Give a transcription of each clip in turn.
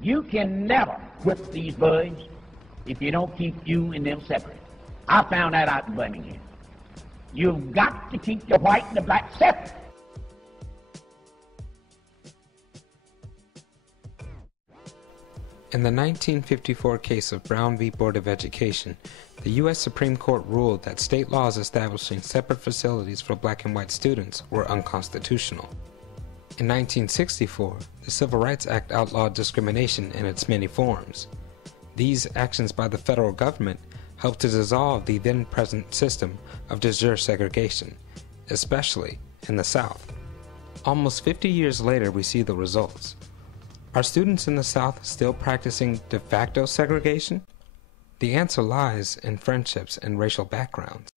You can never whip these boys if you don't keep you and them separate. I found that out in Birmingham. You've got to keep the white and the black separate. In the 1954 case of Brown v. Board of Education, the U.S. Supreme Court ruled that state laws establishing separate facilities for black and white students were unconstitutional. In 1964, the Civil Rights Act outlawed discrimination in its many forms. These actions by the federal government helped to dissolve the then-present system of de jure segregation, especially in the South. Almost 50 years later, we see the results. Are students in the South still practicing de facto segregation? The answer lies in friendships and racial backgrounds.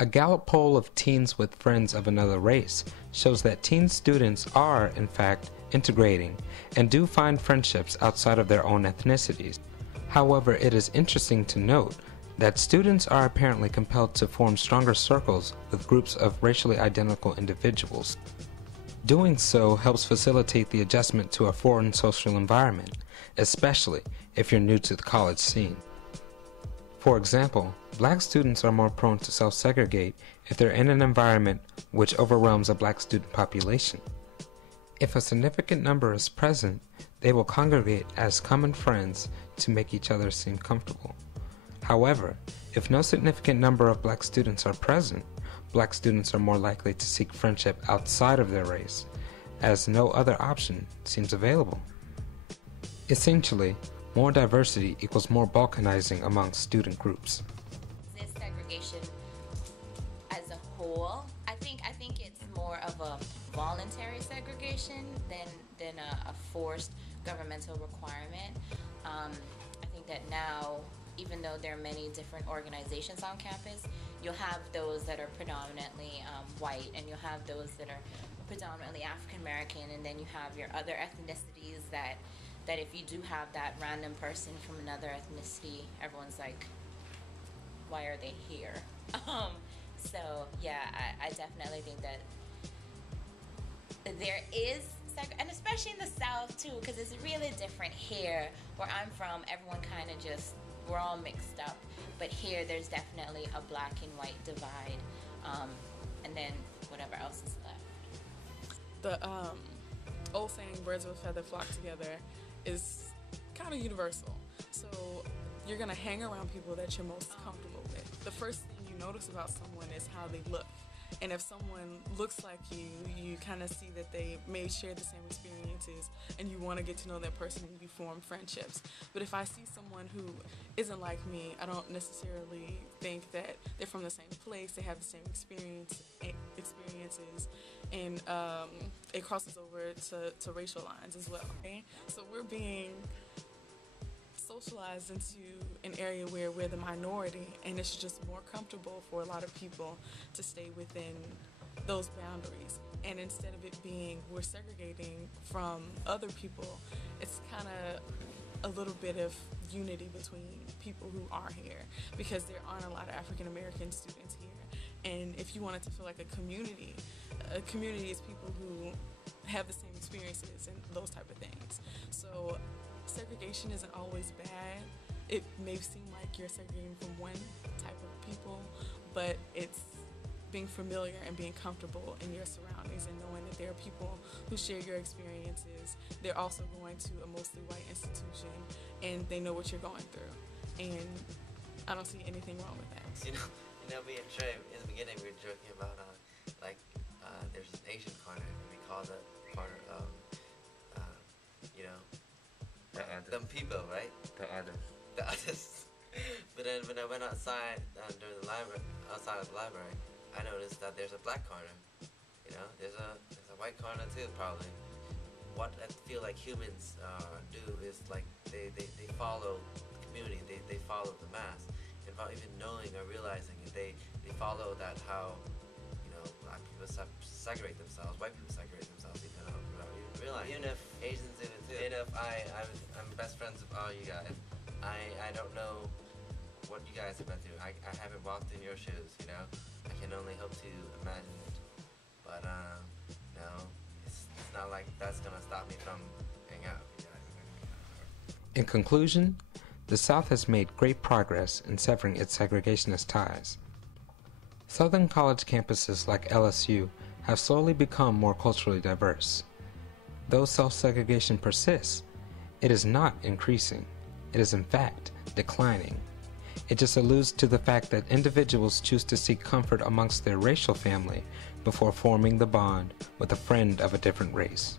A Gallup poll of teens with friends of another race shows that teen students are, in fact, integrating and do find friendships outside of their own ethnicities. However, it is interesting to note that students are apparently compelled to form stronger circles with groups of racially identical individuals. Doing so helps facilitate the adjustment to a foreign social environment, especially if you're new to the college scene. For example, black students are more prone to self-segregate if they're in an environment which overwhelms a black student population. If a significant number is present, they will congregate as common friends to make each other seem comfortable. However, if no significant number of black students are present, black students are more likely to seek friendship outside of their race, as no other option seems available. Essentially, more diversity equals more balkanizing among student groups. This segregation as a whole, I think it's more of a voluntary segregation than a forced governmental requirement. I think that now, even though there are many different organizations on campus, you'll have those that are predominantly white, and you'll have those that are predominantly African American, and then you have your other ethnicities that if you do have that random person from another ethnicity, everyone's like, why are they here? So yeah, I definitely think that there is, and especially in the South too, because it's really different here. Where I'm from, everyone kind of just, we're all mixed up. But here, there's definitely a black and white divide, and then whatever else is left. The old saying, birds of a feather flock together, is kind of universal. So you're going to hang around people that you're most comfortable with. The first thing you notice about someone is how they look. And if someone looks like you kind of see that they may share the same experiences, and you want to get to know that person and you form friendships. But if I see someone who isn't like me, I don't necessarily think that they're from the same place, they have the same experiences, and it crosses over to racial lines as well. Okay? So we're being socialized into an area where we're the minority, and it's just more comfortable for a lot of people to stay within those boundaries. And instead of it being we're segregating from other people, it's kind of a little bit of unity between people who are here, because there aren't a lot of African American students here. And if you want it to feel like a community is people who have the same experiences and those type of things. So segregation isn't always bad. It may seem like you're segregating from one type of people, but it's being familiar and being comfortable in your surroundings and knowing that there are people who share your experiences. They're also going to a mostly white institution, and they know what you're going through. And I don't see anything wrong with that. You know, me and Trey, in the beginning, we were joking about, there's an Asian corner, and we call that corner, them people, right? The others. The others. But then when I went outside during the library, outside of the library, I noticed that there's a black corner. You know, there's a white corner too, probably. What I feel like humans do is like they follow the community, they follow the mass, without even knowing or realizing it. They follow that how, black people segregate themselves, white people segregate themselves, without even realizing. Even if Asians do it too. Even if I'm best friends with all you guys, I don't know what you guys have been through. I haven't walked in your shoes, I can only hope to imagine it. But no, it's not like that's gonna stop me from hanging out with you guys. In conclusion, the South has made great progress in severing its segregationist ties. Southern college campuses like LSU have slowly become more culturally diverse. Though self-segregation persists, it is not increasing. It is in fact declining. It just alludes to the fact that individuals choose to seek comfort amongst their racial family before forming the bond with a friend of a different race.